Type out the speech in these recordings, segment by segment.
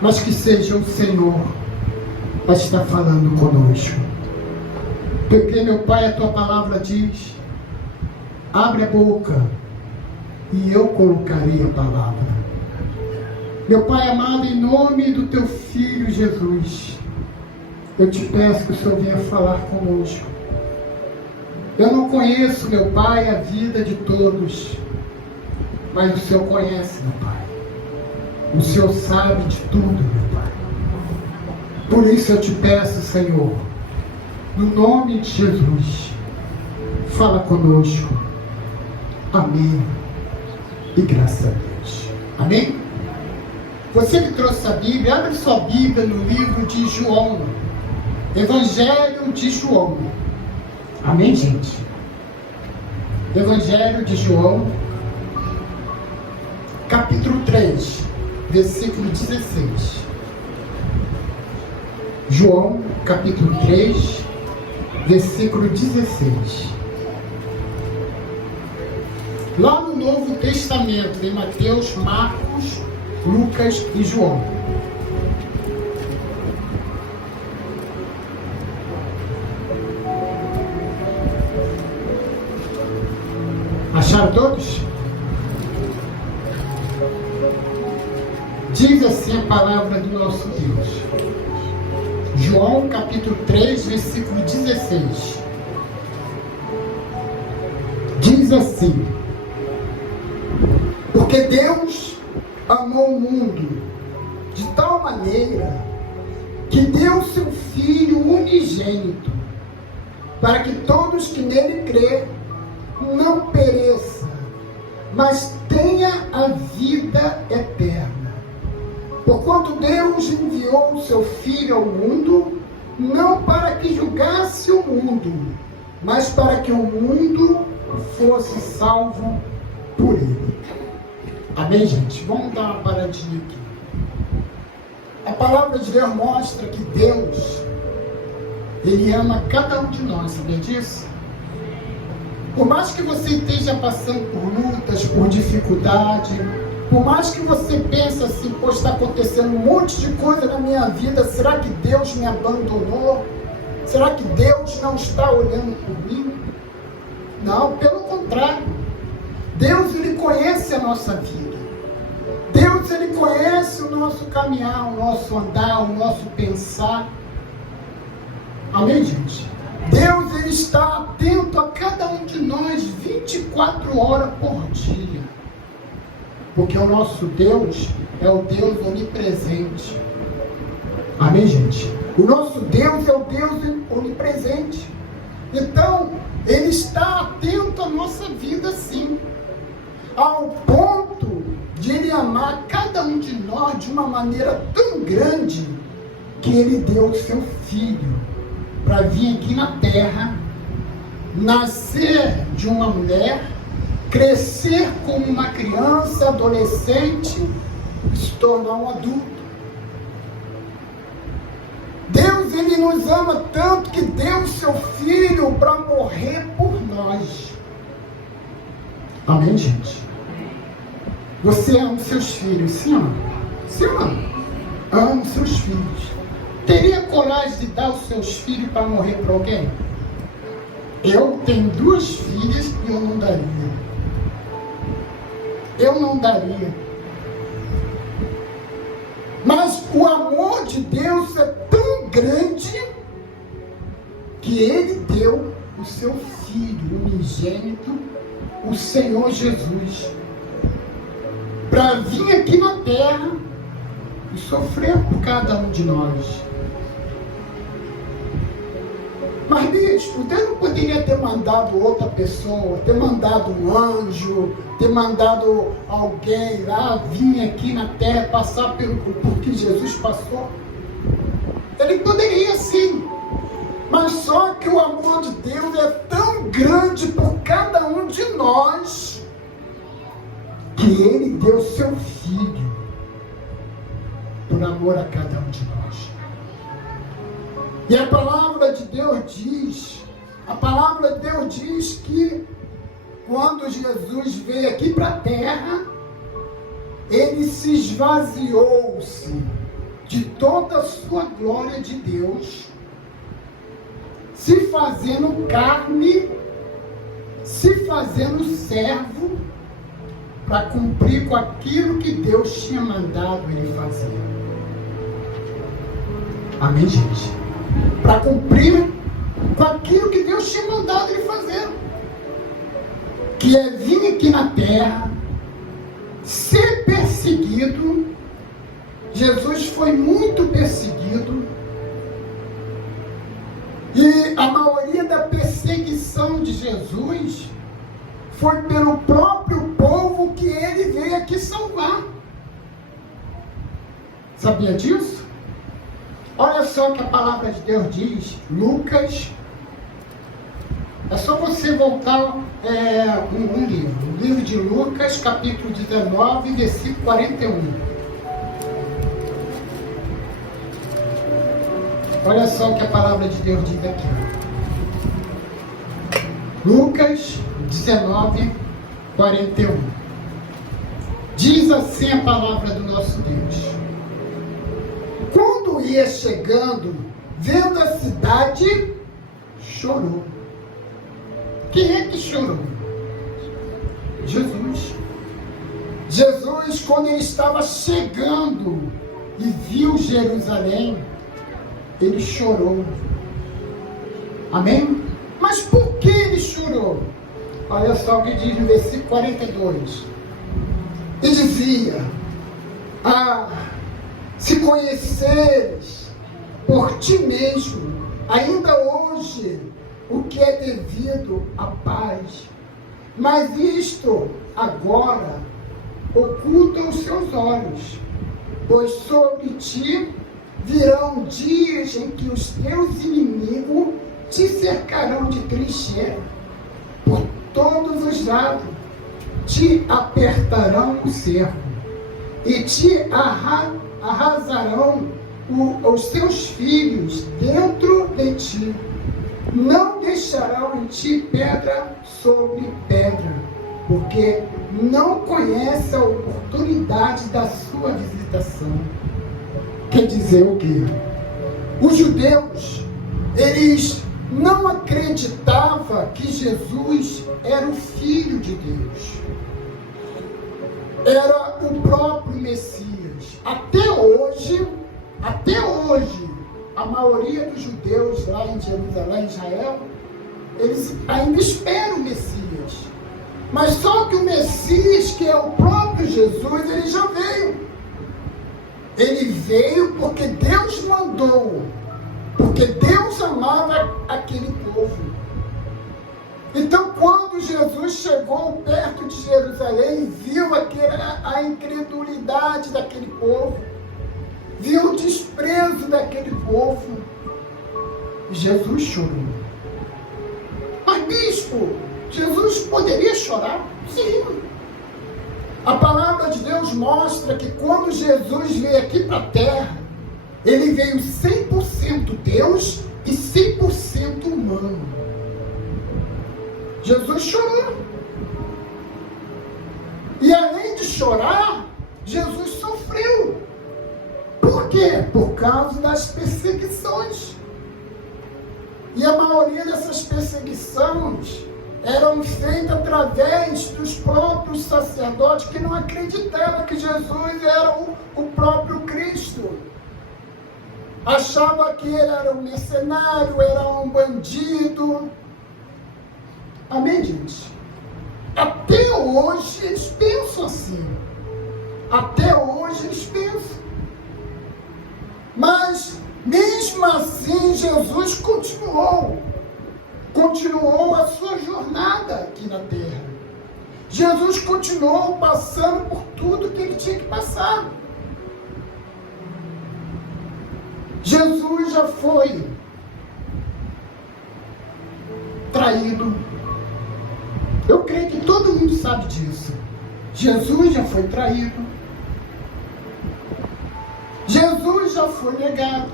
mas que seja o Senhor a estar falando conosco. Porque, meu Pai, a Tua palavra diz: abre a boca e eu colocarei a palavra. Meu Pai amado, em nome do Teu Filho Jesus, eu te peço que o Senhor venha falar conosco. Eu não conheço, meu Pai, a vida de todos, mas o Senhor conhece, meu Pai. O Senhor sabe de tudo, meu Pai. Por isso eu te peço, Senhor, no nome de Jesus, fala conosco. Amém. E graças a Deus. Amém? Você que trouxe a Bíblia, abre sua Bíblia no livro de João. Evangelho de João. Amém, gente? Evangelho de João, capítulo 3, versículo 16. João, capítulo 3, versículo 16. Lá no Novo Testamento, em Mateus, Marcos, Lucas e João. Acharam todos? Diz assim a palavra do nosso Deus. João capítulo 3, versículo 16. Diz assim: porque Deus amou o mundo de tal maneira que deu seu Filho unigênito, para que todos que nele crê não pereça, mas tenha a vida eterna. Porquanto Deus enviou o seu Filho ao mundo, não para que julgasse o mundo, mas para que o mundo fosse salvo por ele. Amém, gente? Vamos dar uma paradinha aqui. A palavra de Deus mostra que Deus, Ele ama cada um de nós, sabia disso? Por mais que você esteja passando por lutas, por dificuldade, por mais que você pense assim, pô, está acontecendo um monte de coisa na minha vida, será que Deus me abandonou? Será que Deus não está olhando por mim? Não, pelo contrário. Deus, Ele conhece a nossa vida. Deus, Ele conhece o nosso caminhar, o nosso andar, o nosso pensar. Amém, gente? Deus, Ele está atento a cada um de nós 24 horas por dia. Porque o nosso Deus é o Deus onipresente. Amém, gente? O nosso Deus é o Deus onipresente. Então, Ele está atento à nossa vida, sim. Ao ponto de Ele amar cada um de nós de uma maneira tão grande que Ele deu o seu Filho para vir aqui na terra, nascer de uma mulher, crescer como uma criança, adolescente, e se tornar um adulto. Deus, Ele nos ama tanto que deu o seu Filho para morrer por nós. Amém, gente? Você ama os seus filhos, sim ou não? Sim ou não? Ama os seus filhos. Teria coragem de dar os seus filhos para morrer para alguém? Eu tenho 2 filhas e eu não daria. Eu não daria. Mas o amor de Deus é tão grande que Ele deu o seu Filho unigênito, o Senhor Jesus, para vir aqui na terra e sofrer por cada um de nós. Mas, bispo, Deus não poderia ter mandado outra pessoa, ter mandado um anjo, ter mandado alguém lá, vir aqui na terra, passar por que Jesus passou? Ele poderia sim, mas só que o amor de Deus é tão grande por cada um de nós, que Ele deu seu Filho, por amor a cada um de nós. E a palavra de Deus diz que quando Jesus veio aqui para a terra, Ele se esvaziou-se de toda a sua glória de Deus, se fazendo carne, se fazendo servo, para cumprir com aquilo que Deus tinha mandado ele fazer. Amém, gente? Para cumprir com aquilo que Deus tinha mandado ele fazer, que é vir aqui na terra, ser perseguido. Jesus foi muito perseguido, e a maioria da perseguição de Jesus foi pelo próprio povo que ele veio aqui salvar. Sabia disso? Olha só o que a palavra de Deus diz, Lucas. É só você voltar um livro. O livro de Lucas, capítulo 19, versículo 41. Olha só o que a palavra de Deus diz aqui. Lucas 19, 41. Diz assim a palavra do nosso Deus. Quando ia chegando, vendo a cidade, chorou. Quem é que chorou? Jesus. Jesus, quando ele estava chegando e viu Jerusalém, ele chorou. Amém? Mas por que ele chorou? Olha só o que diz no versículo 42. E dizia: se conheceres por ti mesmo, ainda hoje, o que é devido à paz, mas isto agora oculta os seus olhos, pois sobre ti virão dias em que os teus inimigos te cercarão de trincheira por todos os lados, te apertarão o cerco e te arrasarão os teus filhos dentro de ti. Não deixarão em ti pedra sobre pedra, porque não conhece a oportunidade da sua visitação. Quer dizer o quê? Os judeus, eles não acreditavam que Jesus era o Filho de Deus. Era o próprio Messias. Até hoje, a maioria dos judeus lá em Jerusalém, Israel, eles ainda esperam o Messias. Mas só que o Messias, que é o próprio Jesus, ele já veio. Ele veio porque Deus mandou, porque Deus amava aquele povo. Então, quando Jesus chegou perto de Jerusalém, viu a incredulidade daquele povo, viu o desprezo daquele povo, Jesus chorou. Mas, bispo, Jesus poderia chorar? Sim. A palavra de Deus mostra que quando Jesus veio aqui para a terra, ele veio 100% Deus e 100% humano. Jesus chorou. E além de chorar, Jesus sofreu. Por quê? Por causa das perseguições. E a maioria dessas perseguições eram feitas através dos próprios sacerdotes que não acreditavam que Jesus era o próprio Cristo. Achava que ele era um mercenário, era um bandido. Amém, gente? Até hoje eles pensam assim. Até hoje eles pensam. Mas, mesmo assim, Jesus continuou a sua jornada aqui na terra. Jesus continuou passando por tudo que ele tinha que passar. Jesus já foi traído. Eu creio que todo mundo sabe disso. Jesus já foi traído. Jesus já foi negado.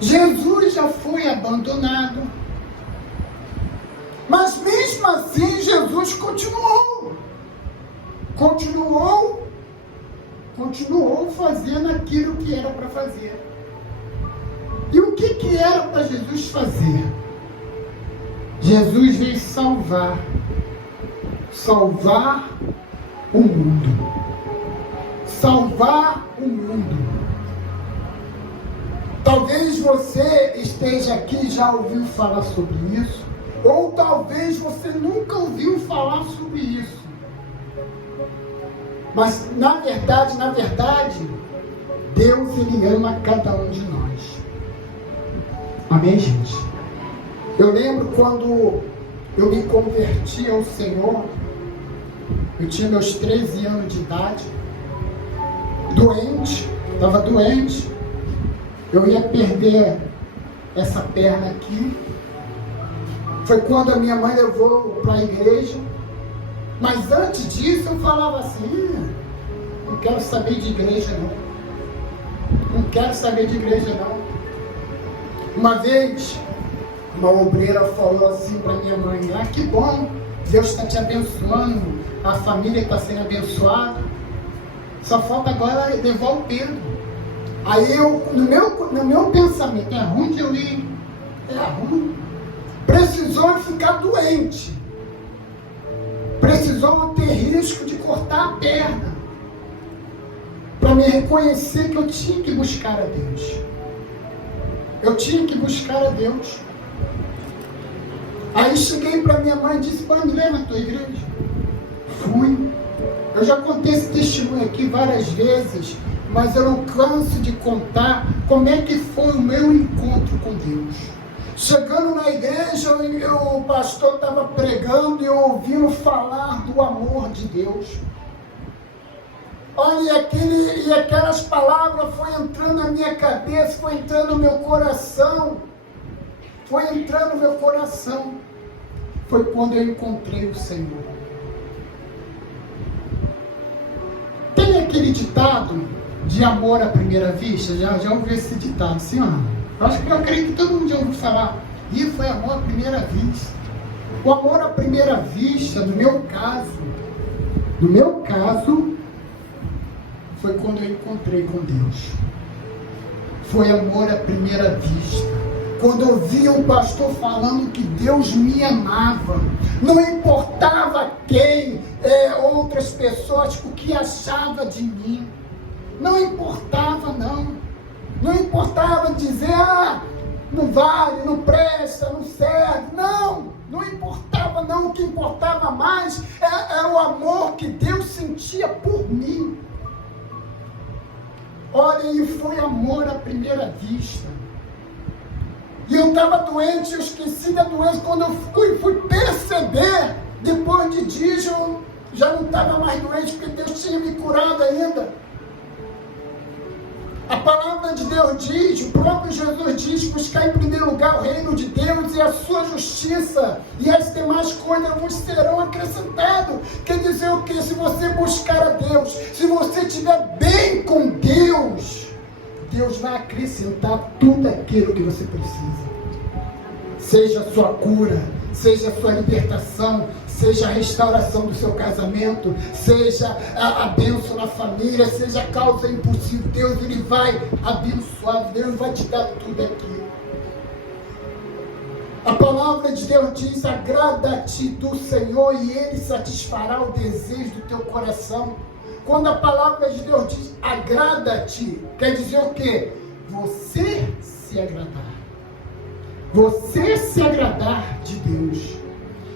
Jesus já foi abandonado. Mas mesmo assim, Jesus continuou continuou fazendo aquilo que era para fazer. E o que era para Jesus fazer? Jesus veio salvar o mundo. Salvar o mundo. Talvez você esteja aqui e já ouviu falar sobre isso, ou talvez você nunca ouviu falar sobre isso. Mas na verdade, Deus, Ele ama cada um de nós. Amém, gente? Eu lembro quando eu me converti ao Senhor, eu tinha meus 13 anos de idade, estava doente, eu ia perder essa perna aqui. Foi quando a minha mãe levou para a igreja, mas antes disso eu falava assim, não quero saber de igreja não quero saber de igreja não. Uma vez, uma obreira falou assim para minha mãe, que bom, Deus está te abençoando, a família está sendo abençoada, só falta agora levar o Pedro. Aí eu, no meu pensamento, é ruim de eu ir, precisou ficar doente, precisou ter risco de cortar a perna, para me reconhecer que eu tinha que buscar a Deus. Eu tinha que buscar a Deus. Aí cheguei para minha mãe e disse, quando leva a tua igreja? Fui. Eu já contei esse testemunho aqui várias vezes, mas eu não canso de contar como é que foi o meu encontro com Deus. Chegando na igreja, o pastor estava pregando e eu ouvindo falar do amor de Deus. Olha, e aquelas palavras foi entrando na minha cabeça, foi entrando no meu coração. Foi quando eu encontrei o Senhor. Tem aquele ditado de amor à primeira vista? Já ouviu esse ditado, sim ou não? Eu acredito que todo mundo já ouviu falar. E foi amor à primeira vista. O amor à primeira vista, no meu caso, foi quando eu encontrei com Deus. Foi amor à primeira vista. Quando eu vi o pastor falando que Deus me amava, não importava quem, outras pessoas, o que achava de mim, não importava não importava dizer, não vale, não presta, não serve, não importava não, o que importava mais era o amor que Deus sentia por mim. Olha, e foi amor à primeira vista. E eu estava doente, eu esqueci da doença. Quando eu fui perceber, depois de dias, eu já não estava mais doente, porque Deus tinha me curado ainda. A palavra de Deus diz, o próprio Jesus diz, buscar em primeiro lugar o reino de Deus e a sua justiça, e as demais coisas vos serão acrescentadas. Quer dizer o quê? Se você buscar a Deus, se você estiver bem com Deus, Deus vai acrescentar tudo aquilo que você precisa. Seja a sua cura, seja a sua libertação, seja a restauração do seu casamento, seja a bênção na família, seja a causa impossível. Deus, Ele vai abençoar, Deus vai te dar tudo aquilo. A palavra de Deus diz, agrada-te do Senhor e Ele satisfará o desejo do teu coração. Quando a palavra de Deus diz, agrada-te, quer dizer o quê? Você se agradar. Você se agradar de Deus.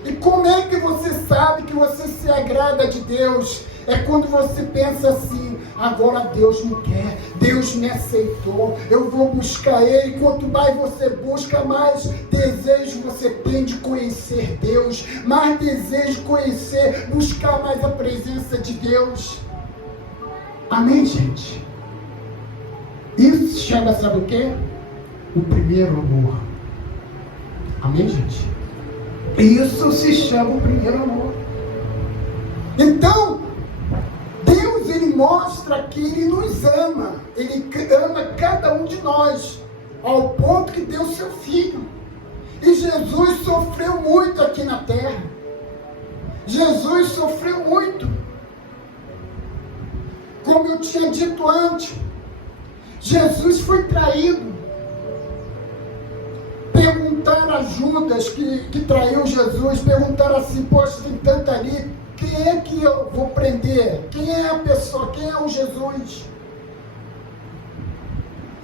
E como é que você sabe que você se agrada de Deus? É quando você pensa assim, agora Deus me quer, Deus me aceitou, eu vou buscar Ele. Quanto mais você busca, mais desejo você tem de conhecer Deus, mais desejo de conhecer, buscar mais a presença de Deus. Amém, gente? Isso se chama, sabe o quê? O primeiro amor. Amém, gente? Isso se chama o primeiro amor. Então, Deus, Ele mostra que Ele nos ama. Ele ama cada um de nós, ao ponto que deu seu Filho. E Jesus sofreu muito aqui na terra. Jesus sofreu muito. como eu tinha dito antes, Jesus foi traído. Perguntaram a Judas, que traiu Jesus, perguntaram assim: poxa, tem tanta ali, quem é que eu vou prender? Quem é a pessoa? Quem é o Jesus?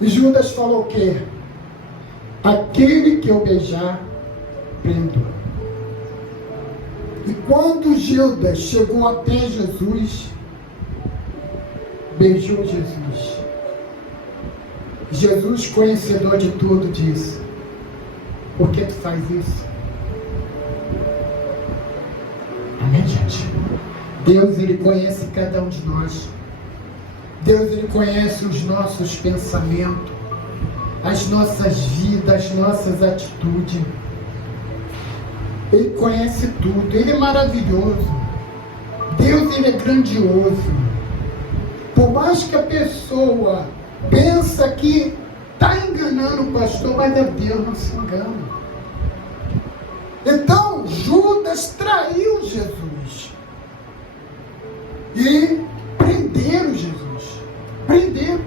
E Judas falou o quê? Aquele que eu beijar, prendo. E quando Judas chegou até Jesus, beijou Jesus. Jesus, conhecedor de tudo, disse: por que tu faz isso? Amém, gente? Deus, Ele conhece cada um de nós. Deus, Ele conhece os nossos pensamentos, as nossas vidas, as nossas atitudes. Ele conhece tudo. Ele é maravilhoso. Deus, Ele é grandioso. Por mais que a pessoa pensa que está enganando o pastor, mas Deus não se engana. Então, Judas traiu Jesus. E prenderam Jesus. Prenderam.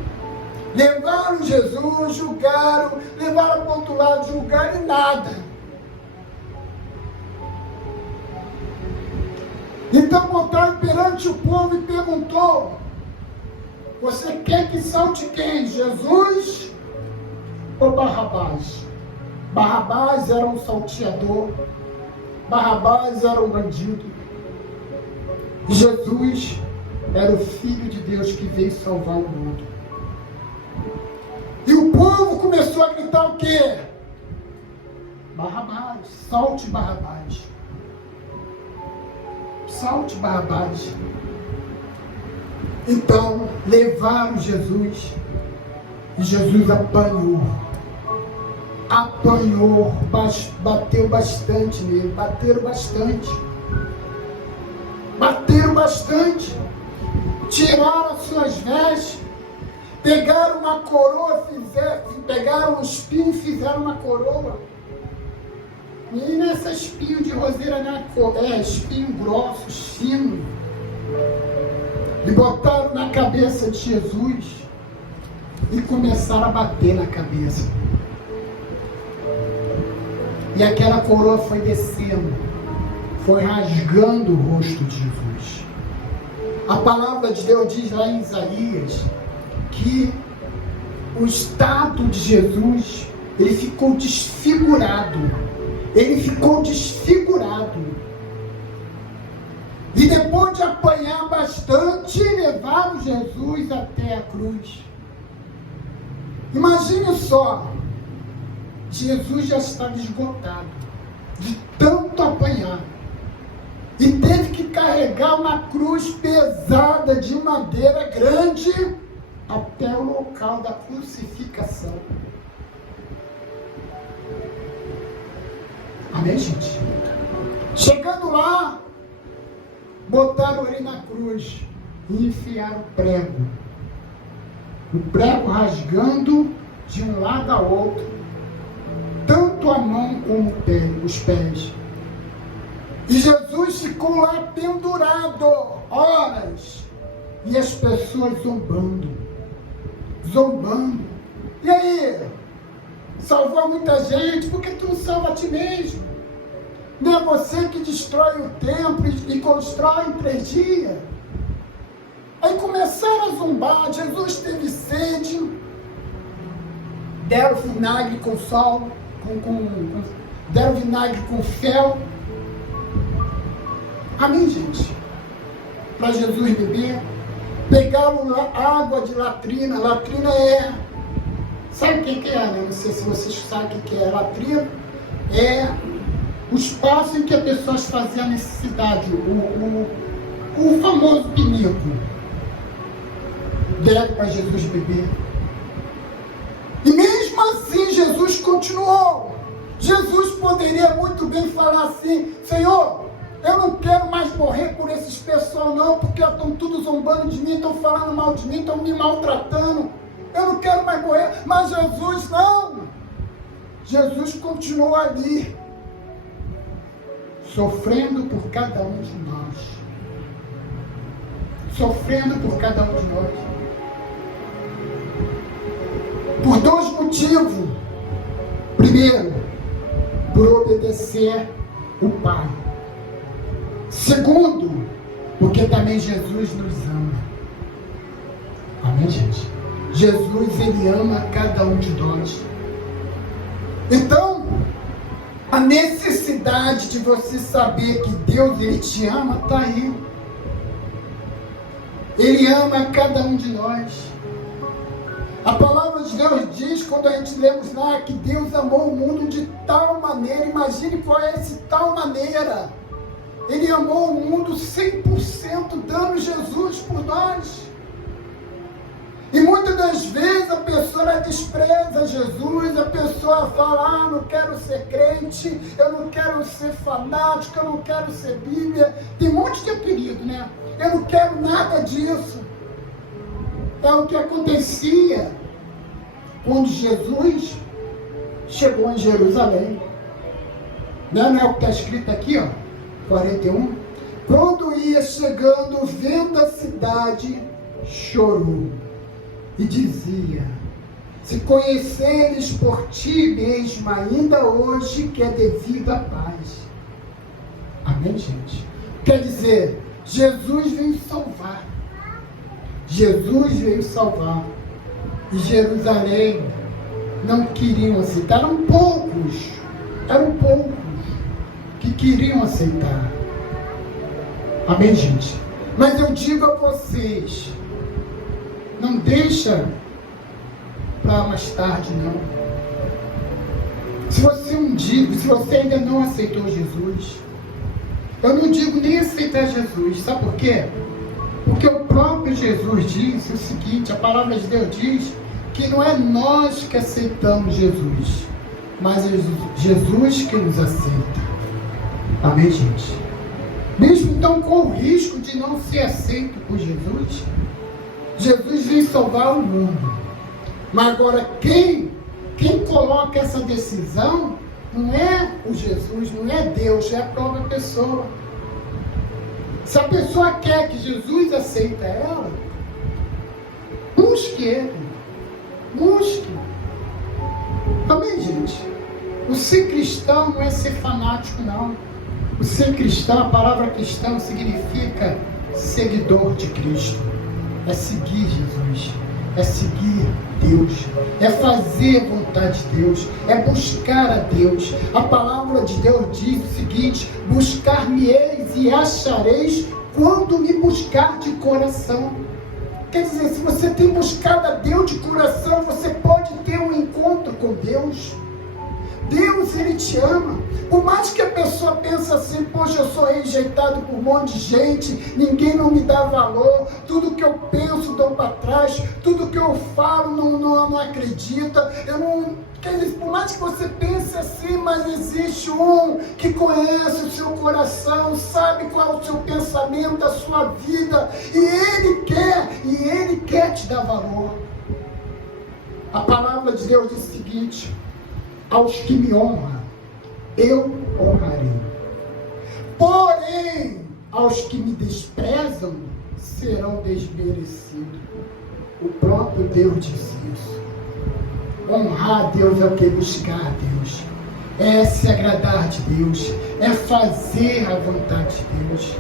Levaram Jesus, julgaram, levaram para o outro lado, julgaram e nada. Então botaram perante o povo e perguntou: você quer que salte quem? Jesus ou Barrabás? Barrabás era um salteador, Barrabás era um bandido. Jesus era o Filho de Deus que veio salvar o mundo. E o povo começou a gritar o quê? Barrabás, salte Barrabás. Salte Barrabás. Então levaram Jesus e Jesus apanhou, bateu bastante nele, bateram bastante, tiraram as suas vestes, pegaram uma coroa, pegaram um espinho e fizeram uma coroa. E nessa espinho de roseira, espinho grosso, fino, e botaram na cabeça de Jesus e começaram a bater na cabeça. E aquela coroa foi descendo, foi rasgando o rosto de Jesus. A palavra de Deus diz lá em Isaías que o estado de Jesus, ele ficou desfigurado. E depois de apanhar bastante, levaram Jesus até a cruz. Imagine só, Jesus já estava esgotado de tanto apanhar. E teve que carregar uma cruz pesada de madeira grande até o local da crucificação. Amém, gente? Chegando lá, botaram ele na cruz e enfiaram o prego. O prego rasgando de um lado ao outro, tanto a mão como os pés. E Jesus ficou lá pendurado horas. E as pessoas zombando. E aí? Salvou muita gente, por que tu não salva a ti mesmo? Não é você que destrói o templo e constrói em 3 dias? Aí começaram a zombar. Jesus teve sede, deram vinagre com sal, deram vinagre com fel. Amém, gente? Para Jesus beber. Pegaram água de latrina. Latrina é... Sabe o que é, né? Não sei se vocês sabem o que é latrina. É o espaço em que as pessoas faziam a necessidade. O famoso pinico. Deram para Jesus beber. E mesmo assim Jesus continuou. Jesus poderia muito bem falar assim: Senhor, eu não quero mais morrer por esses pessoal não, porque estão tudo zombando de mim, estão falando mal de mim, estão me maltratando. Eu não quero mais morrer. Mas Jesus não. Jesus continuou ali, sofrendo por cada um de nós. sofrendo por cada um de nós. Por dois motivos. Primeiro, por obedecer o Pai. Segundo, porque também Jesus nos ama. Amém, gente? Jesus, Ele ama cada um de nós. Então, a necessidade de você saber que Deus, Ele te ama, está aí. Ele ama cada um de nós. A palavra de Deus diz, quando a gente lemos lá, que Deus amou o mundo de tal maneira. Imagine qual é esse tal maneira. Ele amou o mundo 100%, dando Jesus por nós. E muitas das vezes a pessoa despreza Jesus, a pessoa fala, não quero ser crente, eu não quero ser fanático, eu não quero ser Bíblia. Tem um monte de apelido, né? Eu não quero nada disso. É o que acontecia quando Jesus chegou em Jerusalém. Não é o que está escrito aqui, ó, 41. Quando ia chegando, vendo a cidade, chorou e dizia, se conheceres por ti mesmo ainda hoje que é devida a paz. Amém, gente? Quer dizer, Jesus veio salvar. Jesus veio salvar. E Jerusalém não queriam aceitar. Eram poucos que queriam aceitar. Amém, gente? Mas eu digo a vocês, não deixa para mais tarde, não. Se você ainda não aceitou Jesus, eu não digo nem aceitar Jesus, sabe por quê? Porque o próprio Jesus disse o seguinte, a palavra de Deus diz que não é nós que aceitamos Jesus, mas é Jesus que nos aceita. Amém, gente? Mesmo então com o risco de não ser aceito por Jesus, Jesus veio salvar o mundo. Mas agora quem coloca essa decisão não é o Jesus, não é Deus, é a própria pessoa. Se a pessoa quer que Jesus aceita ela, busque Ele. Busque. Amém, gente? O ser cristão não é ser fanático, não. O ser cristão, a palavra cristão significa seguidor de Cristo. É seguir Jesus. É seguir Deus. É fazer a vontade de Deus. É buscar a Deus. A palavra de Deus diz o seguinte, buscar-me-eis e achareis quando me buscar de coração. Quer dizer, se você tem buscado a Deus de coração, você pode ter um encontro com Deus. Deus, Ele te ama. Por mais que a pessoa pense assim, poxa, eu sou rejeitado por um monte de gente, ninguém não me dá valor, tudo que eu penso dou para trás, tudo que eu falo não acredita, quer dizer, por mais que você pense assim, mas existe um que conhece o seu coração, sabe qual é o seu pensamento, a sua vida, e Ele quer te dar valor. A palavra de Deus diz o seguinte, aos que me honram, eu honrarei. Porém, aos que me desprezam, serão desmerecidos. O próprio Deus diz isso. Honrar a Deus é o que? Buscar a Deus. É se agradar de Deus. É fazer a vontade de Deus.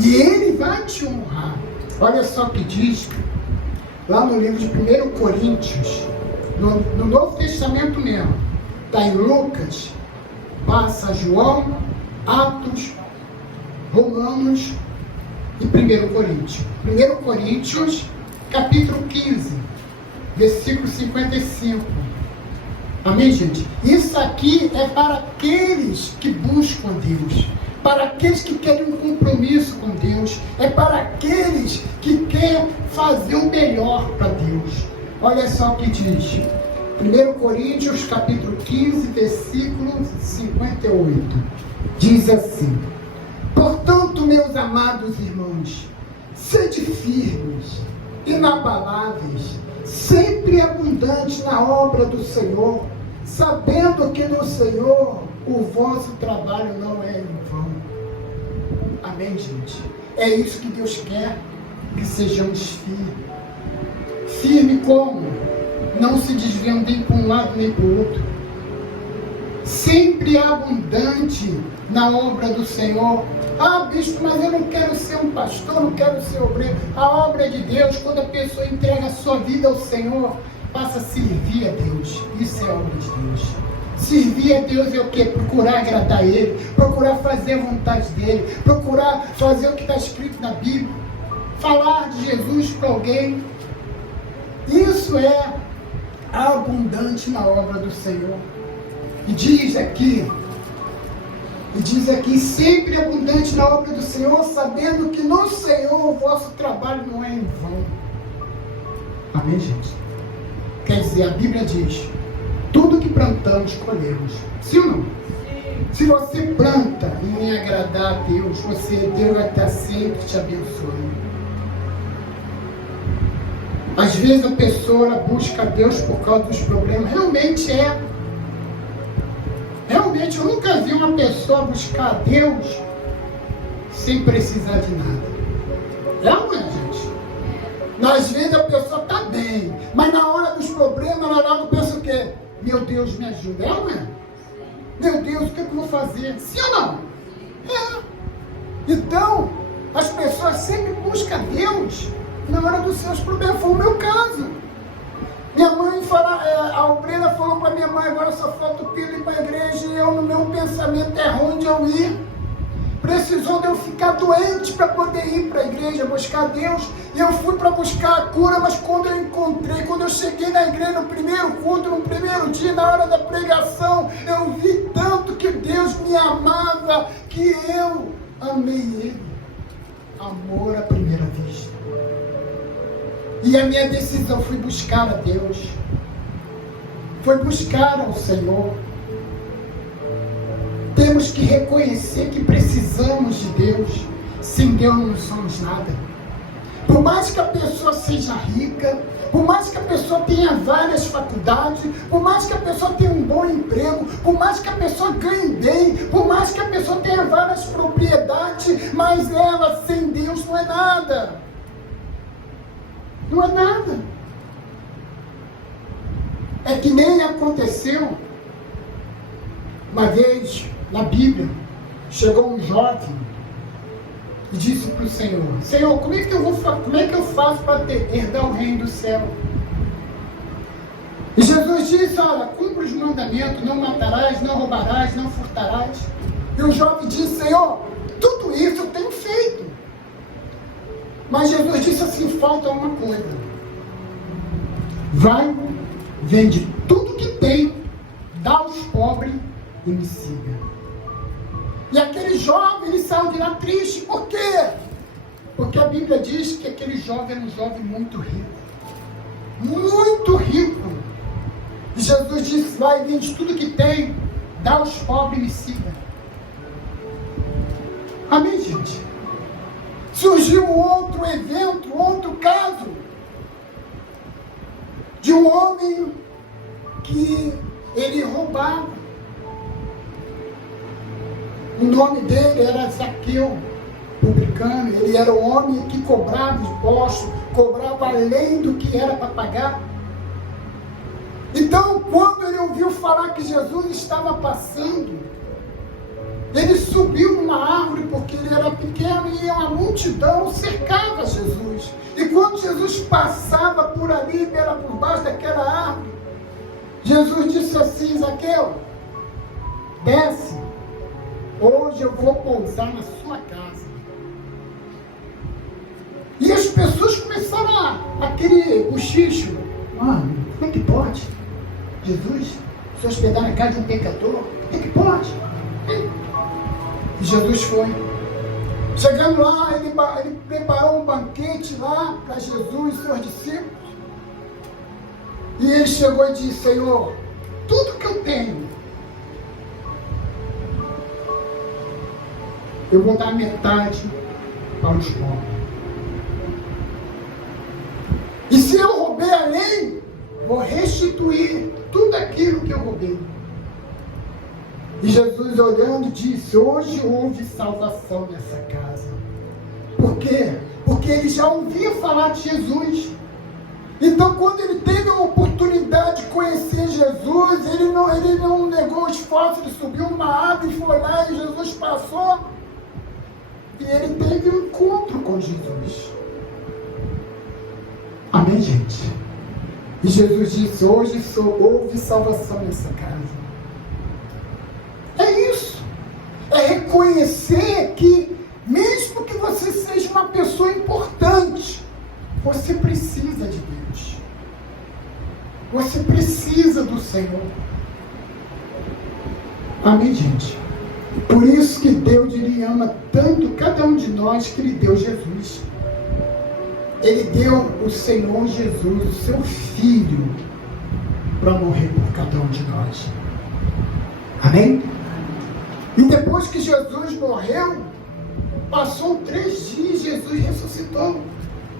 E Ele vai te honrar. Olha só o que diz lá no livro de 1 Coríntios, no Novo Testamento mesmo, está em Lucas, passa João, Atos, Romanos e 1 Coríntios. 1 Coríntios, capítulo 15, versículo 55. Amém, gente? Isso aqui é para aqueles que buscam Deus, para aqueles que querem um compromisso com Deus, é para aqueles que querem fazer o melhor para Deus. Olha só o que diz, 1 Coríntios capítulo 15, versículo 58, diz assim, portanto, meus amados irmãos, sede firmes, inabaláveis, sempre abundantes na obra do Senhor, sabendo que no Senhor o vosso trabalho não é em vão. Amém, gente? É isso que Deus quer, que sejamos firmes. Firme como? Não se desviando nem para um lado nem para o outro. Sempre abundante na obra do Senhor. Ah, bispo, mas eu não quero ser um pastor, não quero ser obreiro. A obra é de Deus. Quando a pessoa entrega a sua vida ao Senhor, passa a servir a Deus. Isso é a obra de Deus. Servir a Deus é o quê? Procurar agradar Ele, procurar fazer a vontade dEle, procurar fazer o que está escrito na Bíblia, falar de Jesus para alguém. Isso é abundante na obra do Senhor. E diz aqui, sempre abundante na obra do Senhor, sabendo que no Senhor o vosso trabalho não é em vão. Amém, gente? Quer dizer, a Bíblia diz, tudo que plantamos, colhemos. Sim ou não? Sim. Se você planta em agradar a Deus, Deus vai estar sempre te abençoando. Às vezes a pessoa busca a Deus por causa dos problemas. Realmente, eu nunca vi uma pessoa buscar a Deus sem precisar de nada. Não é, gente? Às vezes a pessoa está bem, mas na hora dos problemas ela logo pensa o quê? Meu Deus, me ajuda. Não é? Meu Deus, o que eu vou fazer? Sim ou não? É. Então, as pessoas sempre buscam a Deus na hora dos seus problemas. Foi o meu caso. Minha mãe a obreira falou para minha mãe, agora só falta o Pilo ir para a igreja, e eu, no meu pensamento, é onde eu ir. Precisou de eu ficar doente para poder ir para a igreja, buscar Deus. E eu fui para buscar a cura, mas quando eu cheguei na igreja, no primeiro culto, no primeiro dia, na hora da pregação, eu vi tanto que Deus me amava, que eu amei Ele. Amor à primeira vista. E a minha decisão foi buscar a Deus. Foi buscar ao Senhor. Temos que reconhecer que precisamos de Deus. Sem Deus não somos nada. Por mais que a pessoa seja rica, por mais que a pessoa tenha várias faculdades, por mais que a pessoa tenha um bom emprego, por mais que a pessoa ganhe bem, por mais que a pessoa tenha várias propriedades, mas ela sem Deus não é nada. Não é nada. É que nem aconteceu uma vez na Bíblia, chegou um jovem e disse para o Senhor, Senhor, como é que eu faço para herdar o reino do céu? E Jesus disse, olha, cumpre os mandamentos, não matarás, não roubarás, não furtarás. E o jovem disse, Senhor, tudo isso eu tenho feito. Mas Jesus disse assim, falta uma coisa. Vai, vende tudo que tem, dá aos pobres e me siga. E aquele jovem, ele saiu de lá triste. Por quê? Porque a Bíblia diz que aquele jovem era um jovem muito rico. Muito rico. E Jesus disse, vai, vende tudo que tem, dá aos pobres e me siga. Amém, gente? Surgiu outro evento, outro caso, de um homem que ele roubava. O nome dele era Zaqueu, publicano. Ele era um homem que cobrava impostos, cobrava além do que era para pagar. Então, quando ele ouviu falar que Jesus estava passando, ele subiu numa árvore, porque ele era pequeno, e uma multidão cercava Jesus. E quando Jesus passava por ali, era por baixo daquela árvore, Jesus disse assim, Zaqueu, desce, hoje eu vou pousar na sua casa. E as pessoas começaram aquele cochicho, mano, como é que pode? Jesus, se hospedar na casa de um pecador, como é que pode? E Jesus foi. Chegando lá, ele preparou um banquete lá para Jesus e seus discípulos. E ele chegou e disse, Senhor, tudo que eu tenho, eu vou dar metade para os pobres. E se eu roubei além, vou restituir tudo aquilo que eu roubei. E Jesus, olhando, disse, hoje houve salvação nessa casa, Por quê? Porque ele já ouvia falar de Jesus. Então, quando ele teve a oportunidade de conhecer Jesus, ele não negou o esforço, ele subiu uma árvore, foi lá e Jesus passou. E ele teve um encontro com Jesus. Amém, gente? E Jesus disse, hoje houve salvação nessa casa. É isso. É reconhecer que, mesmo que você seja uma pessoa importante, você precisa de Deus. Você precisa do Senhor. Amém, gente? Por isso que Deus, Ele ama tanto cada um de nós, que Ele deu Jesus. Ele deu o Senhor Jesus, o seu Filho, para morrer por cada um de nós. Amém? E depois que Jesus morreu, passou 3 dias, Jesus ressuscitou.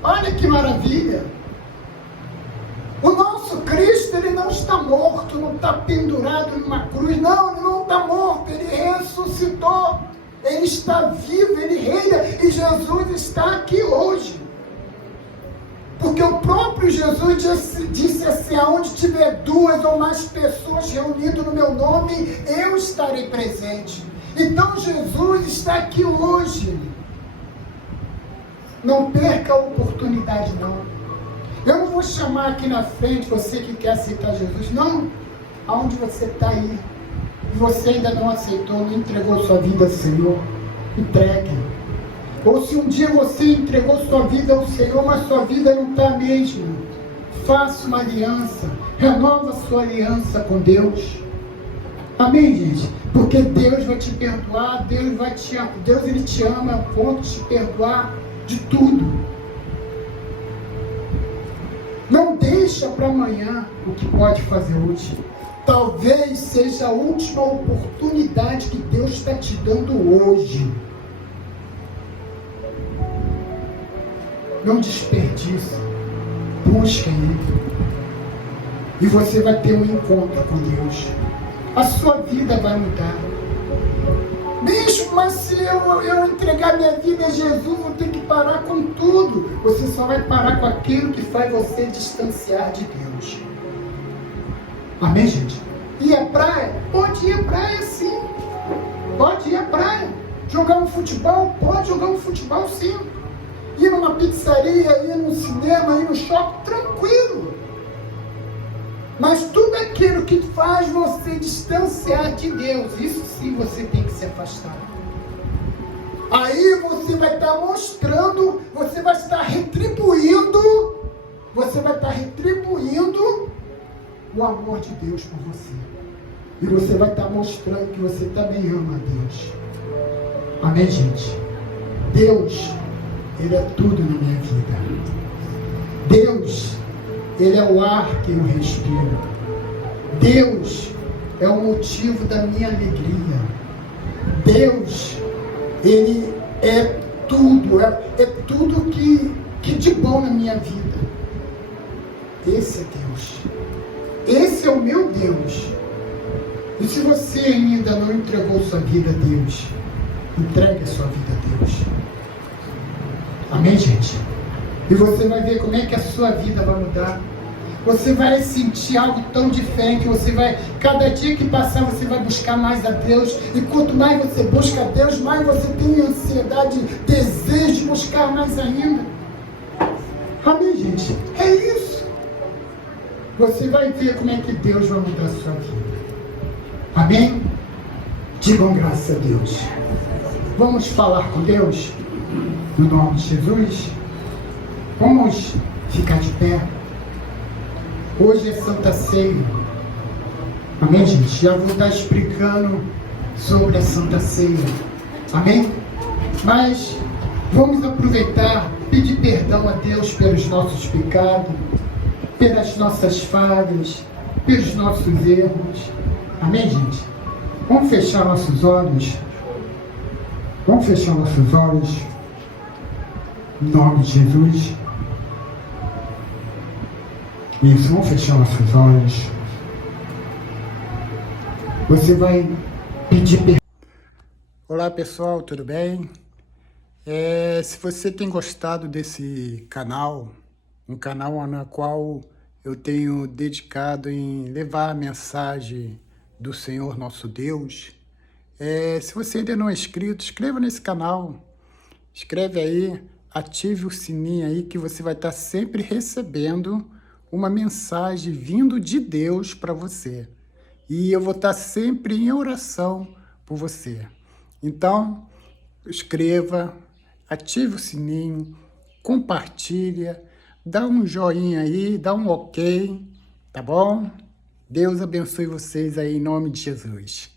Olha que maravilha! O nosso Cristo, Ele não está morto, não está pendurado numa cruz. Não, Ele não está morto, Ele ressuscitou. Ele está vivo, Ele reina, e Jesus está aqui hoje. Porque o próprio Jesus disse assim, aonde tiver 2 ou mais pessoas reunidas no meu nome, eu estarei presente. Então Jesus está aqui hoje. Não perca a oportunidade, não. Eu não vou chamar aqui na frente você que quer aceitar Jesus, não. Aonde você está aí, e você ainda não aceitou, não entregou sua vida ao Senhor, entregue. Ou se um dia você entregou sua vida ao Senhor, mas sua vida não está mesmo, faça uma aliança, renova sua aliança com Deus. Amém, gente? Porque Deus vai te perdoar, Deus Ele te ama a ponto de te perdoar de tudo. Não deixa para amanhã o que pode fazer hoje. Talvez seja a última oportunidade que Deus está te dando hoje. Não desperdice. Busque Ele. E você vai ter um encontro com Deus. A sua vida vai mudar. Mesmo mas se eu entregar minha vida a Jesus, vou ter que parar com tudo. Você só vai parar com aquilo que faz você distanciar de Deus. Amém, gente? Ir à praia? Pode ir à praia, sim. Pode ir à praia. Jogar um futebol? Pode jogar um futebol, sim. Ir numa pizzaria, ir no cinema, ir no shopping, tranquilo. Mas tudo aquilo que faz você distanciar de Deus, isso sim você tem que se afastar. Aí você vai estar mostrando, você vai estar retribuindo o amor de Deus por você. E você vai estar mostrando que você também ama a Deus. Amém, gente? Deus, Ele é tudo na minha vida. Deus, Ele é o ar que eu respiro. Deus é o motivo da minha alegria. Deus, Ele é tudo, é tudo que de bom na minha vida. Esse é Deus. Esse é o meu Deus. E se você ainda não entregou sua vida a Deus, entregue a sua vida a Deus. Amém, gente? E você vai ver como é que a sua vida vai mudar. Você vai sentir algo tão diferente. Cada dia que passar, você vai buscar mais a Deus. E quanto mais você busca a Deus, mais você tem ansiedade, desejo de buscar mais ainda. Amém, gente? É isso. Você vai ver como é que Deus vai mudar a sua vida. Amém? Digam graças a Deus. Vamos falar com Deus? No nome de Jesus. Vamos ficar de pé. Hoje é Santa Ceia. Amém, gente? Já vou estar explicando sobre a Santa Ceia. Amém? Mas vamos aproveitar, pedir perdão a Deus pelos nossos pecados, pelas nossas falhas, pelos nossos erros. Amém, gente? Vamos fechar nossos olhos. Vamos fechar nossos olhos. Em nome de Jesus. Isso, vamos fechar nossos olhos. Você vai pedir perdão. Olá, pessoal, tudo bem? Se você tem gostado desse canal, um canal no qual eu tenho dedicado em levar a mensagem do Senhor nosso Deus, se você ainda não é inscrito, inscreva nesse canal, escreve aí, ative o sininho aí que você vai estar sempre recebendo uma mensagem vindo de Deus para você. E eu vou estar sempre em oração por você. Então, escreva, ative o sininho, compartilha, dá um joinha aí, dá um ok, tá bom? Deus abençoe vocês aí em nome de Jesus.